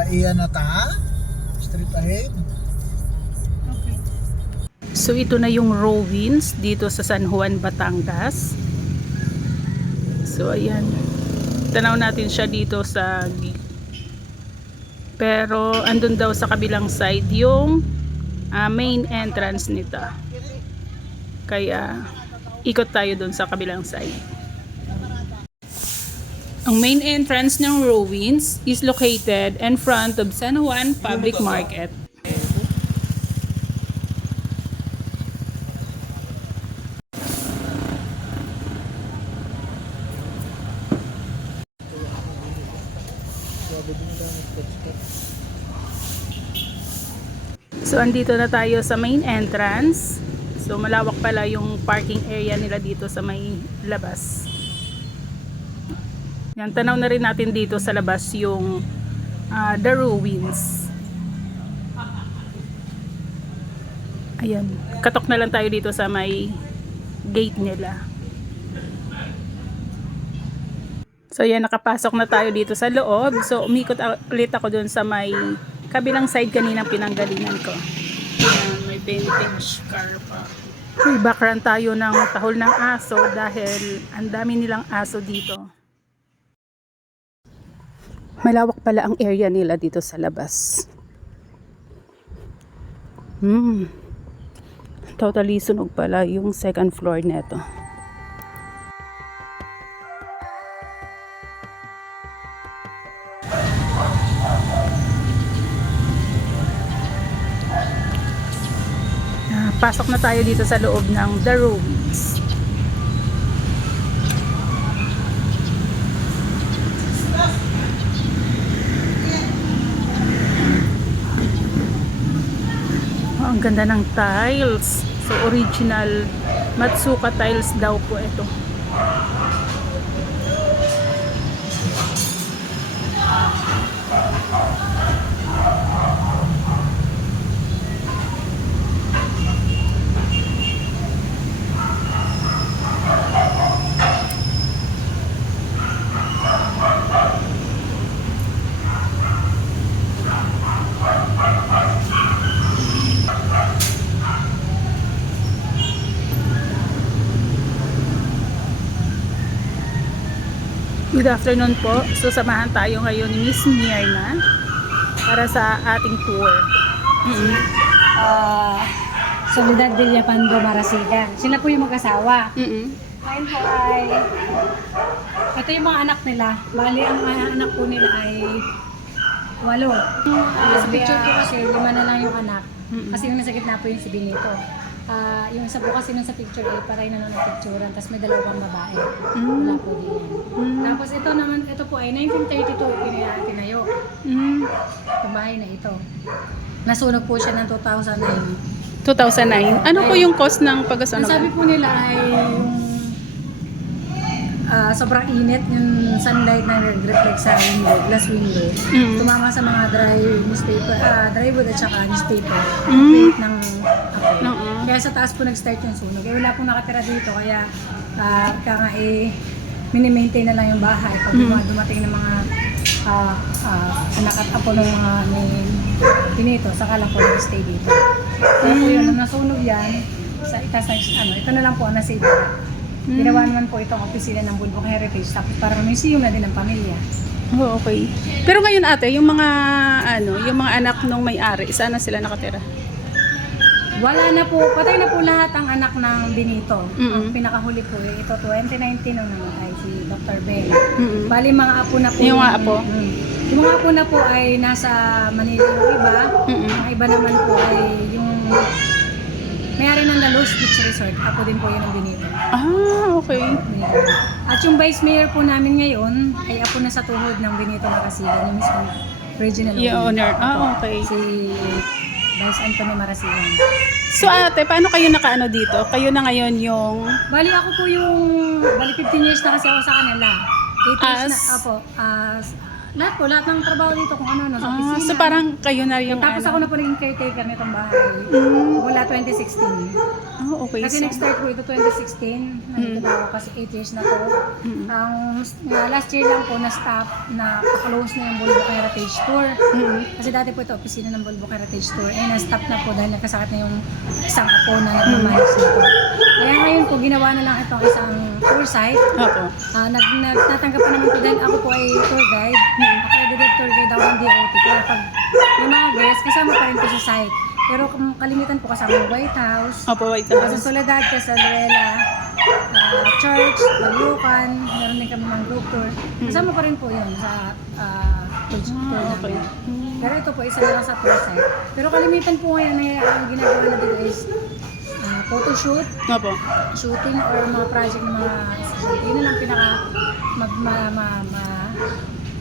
Laiya na ta. Straight ahead. Okay. So ito na yung ruins dito sa San Juan, Batangas. So ayan. Tanaw natin siya dito sa pero andun daw sa kabilang side yung main entrance nito. Kaya ikot tayo dun sa kabilang side. Ang main entrance ng ruins is located in front of San Juan Public Market. So andito na tayo sa main entrance. So malawak pala yung parking area nila dito sa may labas. Yan, tanaw na rin natin dito sa labas yung the ruins. Ayan, katok na lang tayo dito sa may gate nila. So yan, nakapasok na tayo dito sa loob. So umikot ulit ako dun sa may kabilang side kaninang pinanggalingan ko. Ayan, may vintage car pa. May background tayo ng tahol ng aso dahil ang dami nilang aso dito. Malawak pala ang area nila dito sa labas. Totally sunog pala yung second floor neto. Pasok na tayo dito sa loob ng The Ruins. Ang ganda ng tiles. So original Matsuka tiles daw po ito. Good afternoon po. So samahan tayo ngayon ni Miss Myrna para sa ating tour. Soledad Villapando Marasigan. Sila po yung mag-asawa. Ngayon po ay ito yung mga anak nila. Bali ang mga anak po nila ay 8. Sa picture po kasi 5 na lang yung anak. Kasi yung nasa gitna po yung si Benito. Yung isa po kasi nun sa picture ay paray na nun ang picturean, tapos may 2 babae. Wala po din. Tapos ito naman, ito po ay 1932 tinayo. Itong bahay na ito. Nasunog po siya ng 2009. 2009. Ano po yung cost ng pagkasunog? Ang sabi po nila ay sobrang init yung sunlight na nag-reflect sa window, glass window. Tumama sa mga dry wood at saka newspaper. Create ng apoy. Kaya sa taas po nag-start yung sunog. Eh, wala pong nakatira dito kaya mini-maintain na lang yung bahay. Pag dumating ng mga anak at apo ng mga pinito, saka lang po nag-stay dito. Kaya po yun, nung nasunog yan, ito na lang po ang nasave. Ginawa naman po itong opisina ng Bulbok Heritage, tapos parang museum na din ng pamilya. Oh, okay. Pero ngayon ate, yung mga anak nung may-ari, saan na sila nakatira? Wala na po, patay na po lahat ang anak ng Benito. Ang pinakahuli po, ito 2019 nung namatay si Dr. Ben. Bali mga apo na po. Yung mga apo? Yung mga apo na po ay nasa Manila yung iba. Ang iba naman po ay yung may-ari ng The Lost Beach Resort. Apo din po yun ng Benito. Okay. At yung vice mayor po namin ngayon ay apo na sa tuhod ng Benito Marasigan, yung mismo regional owner. Okay. Si Vice Anthony Marasigan. So ate, paano kayo nakaano dito? Kayo na ngayon yung... Bali ako po yung, 15 years na kasi ako sa kanila. 8 years na, lahat ng trabaho dito kung ano, sa opisina. So parang kayo na yung Tapos ako na po naging caretaker nitong bahay. Mula 2016. Okay. Kasi So, nag-start ko ito 2016. Nandito na ako kasi 8 years na to. Ang last year lang po na-stop na pa-close na yung Bulbok Heritage Tour. Kasi dati po ito opisina ng Bulbok Heritage Tour. Eh na-stop na po dahil nagkasakit na yung isang apo na nagmamanis nito. Kaya ngayon po ginawa na lang itong isang tour site. opo. Nagtatanggap pa naman po dahil ako po ay tour guide. Accredited tour guide ako ng DOT. Kaya pag may mga guests, kasama pa rin po sa site. Pero kung kalimitan po kasama yung White House, Opo, wait sa Soledad, Casaluela, Church, Balucan, meron din kami ng group tour. Kasama pa rin po yun sa page tour okay. namin. Pero ito po, isa na lang sa tour site. Pero kalimitan po ngayon na ang ginagawa na dito is photoshoot, Opo. shooting or mga project ng mga estudyante. Yun lang pinaka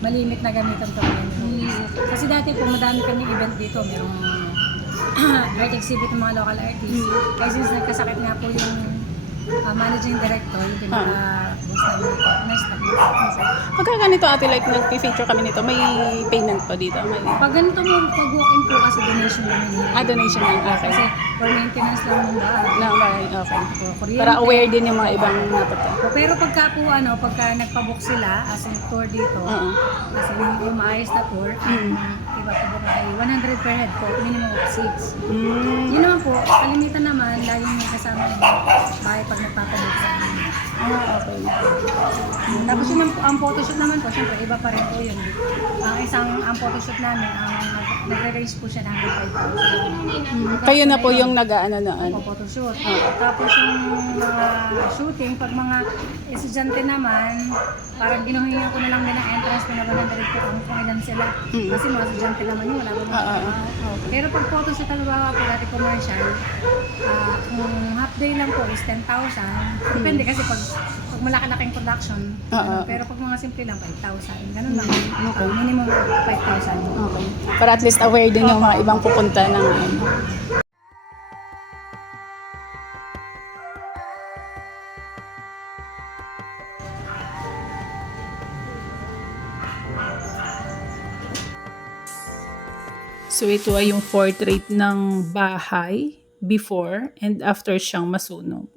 malimit na gamitan ko ngayon. Kasi dati po madami kami event dito, merong art exhibit ng mga local artists. Kaya since nagkasakit nga po yung managing director, yung pinaka-boss namin dito, na-stop dito. Pagka ganito ate, like nag-feature kami nito, may payment pa dito? May... Pag ganito mo, pag walk-in po kasi donation namin. donation lang. Okay. Kasi for maintenance lang ng bahay. Okay. Kuryente. Para aware din yung mga ibang napunta. Pero pagka po pagka nagpabook sila as in tour dito, kasi yung maayos na tour, iba po ba ay 100 per head po, minimum of 6. Yun naman po, kalimitan naman, laging may kasama yung bahay pag nagpapabook sa amin. Okay. Tapos yun ang photoshoot naman po, syempre iba pa rin po yun. Ang photoshoot namin, nagre-range po siya ng 5,000. Kayo na po yung nag-ano noon? Photoshoot. Tapos yung mga shooting, pag mga estudyante naman, parang ginuhingan ko na lang din ang entrance ko na 100 po kung ilan sila. Kasi mga estudyante naman yun, wala ba Pero pag photoshoot, halimbawa po dati commercial, kung half day lang po is 10,000. Depende kasi pag malaki-laking production. Pero pag mga simple lang, 5,000. Ganun lang. Minimum 5,000. Okay. Para at least aware din yung mga ibang pupunta ng So ito ay yung portrait ng bahay before and after siyang masunog.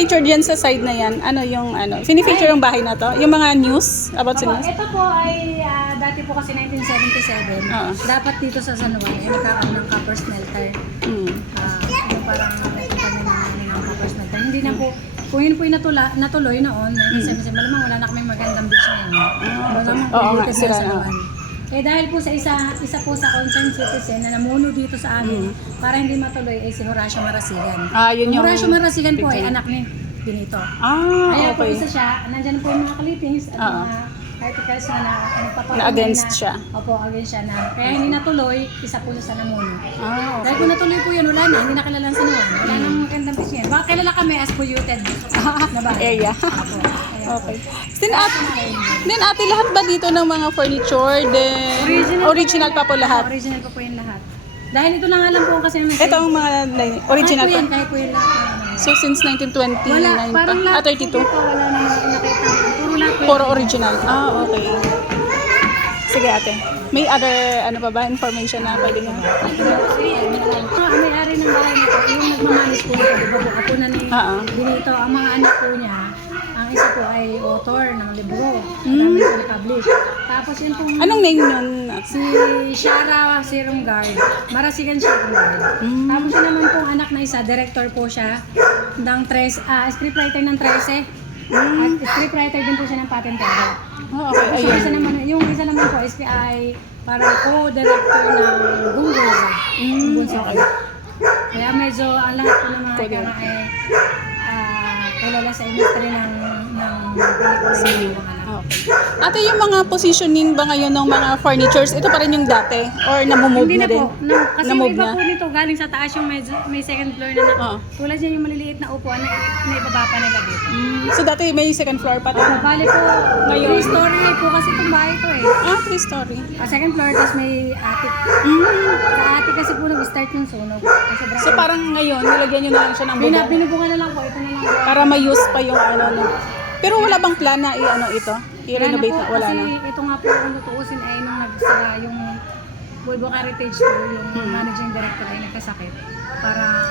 Featured yan sa side na yan. Ano yung Fini-feature yung bahay na to? Yung mga news about sa news? Ito po ay dati po kasi 1977. Dapat dito sa San Juan ay nagkakaroon ng copper smelter. Yung parang nagkakaroon namin ng copper smelter. Hindi na po, kung yun po yung natuloy noon, 1977, malamang wala na kami magandang beach ngayon. Malamang polluted na San Juan. Eh dahil po sa isa po sa concerned citizen na namuno dito sa amin para hindi matuloy ay si Horacio Marasigan. Yun yung Horacio Marasigan po ay anak ni Benito. Kaya po okay. isa siya, nandyan po yung mga clippings at mga articles na nagpapatunay Na against siya. Opo, against siya na. Kaya hindi natuloy, isa po siya sa namuno. Okay. Dahil kung natuloy po yun, wala na, hindi na kilalang sa naman. Wala nang magandang beach yan. Baka kilala kami as polluted na ba? Area. Opo. Okay. Then ate, lahat ba dito ng mga furniture? Original pa po lahat? Original pa po yung lahat. Dahil ito na nga lang po kasi Ito ang mga original pa? Kahit po yan lahat. So since 1929 Wala, parang pa? lahat 32? po dito, wala namang nakita. Puro lahat po Puro original. Okay. Sige ate. May other pa ba information na pwede nga? May-ari ng bahay nito, yung nagmamanis po nito, diba po na ni Benito, ang mga anak po niya, ang isa po ay author ng libro, namin po i-publish. Tapos yun po, Anong name nun? si Shara Sirungard, Marasigan Sirungard. Tapos yun naman po anak na isa, director po siya, ng scriptwriter ng 13. At scriptwriter din po siya ng Patentero. Okay. So, yung isa naman po is ay parang co-director ng Google. Okay. Kaya medyo ang lahat po ng mga kaya ay kilala sa industry ng pelikula. Okay. Ate, yung mga positioning ba ngayon ng mga furnitures, ito pa rin yung dati? Or namumove Hindi na na din? po. Kasi yung Namove iba na? po nito, galing sa taas yung may second floor na Oo. tulad yan yung maliliit na upuan na naibaba pa nila dito. So dati may second floor pa to? Bali po, Ngayon? 3-story po kasi itong bahay ko eh. 3-story. Second floor, tapos may attic. Sa attic kasi po nag-start yung sunog. So parang ngayon, nilagyan nyo na lang siya ng bubong Binubungan na lang po, ito na lang. para ma-use pa yung ano. No? Pero wala bang plan na i-ano ito? I-renovate na? Wala kasi na. ito nga po kung tutuusin ay nung nagsara yung Boulevard Heritage Tour, yung managing director ay nagkasakit. Parang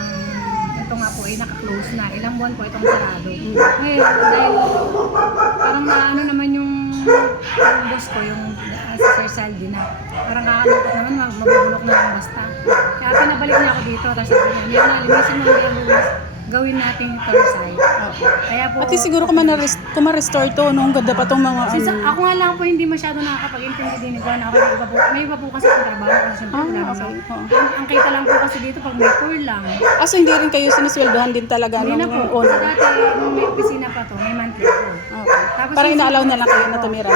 ito nga po ay naka-close na. Ilang buwan po itong sarado. Ngayon, dahil parang naano naman yung boss ko, yung si Sir Saldi na parang kakalungkot naman, mabubulok na lang basta. Kaya pinabalik niya ako dito, tapos sabi niya, yan na, limisin mo yung gawin natin yung tour site. Kaya po, At least siguro kung ma-restore to, no? Ang ganda pa tong mga since ano. ako nga lang po hindi masyado nakakapag-intindi din ko na ako may iba po kasi ang trabaho kasi syempre wala okay. so, Oo. ang kita lang po kasi dito pag may tour lang. So hindi rin kayo sinisweldohan din talaga Hindi nung na po. owner? Dati nung may opisina pa to, may monthly po. Okay. Tapos Parang yung- ina-allow na lang kayo na tumira?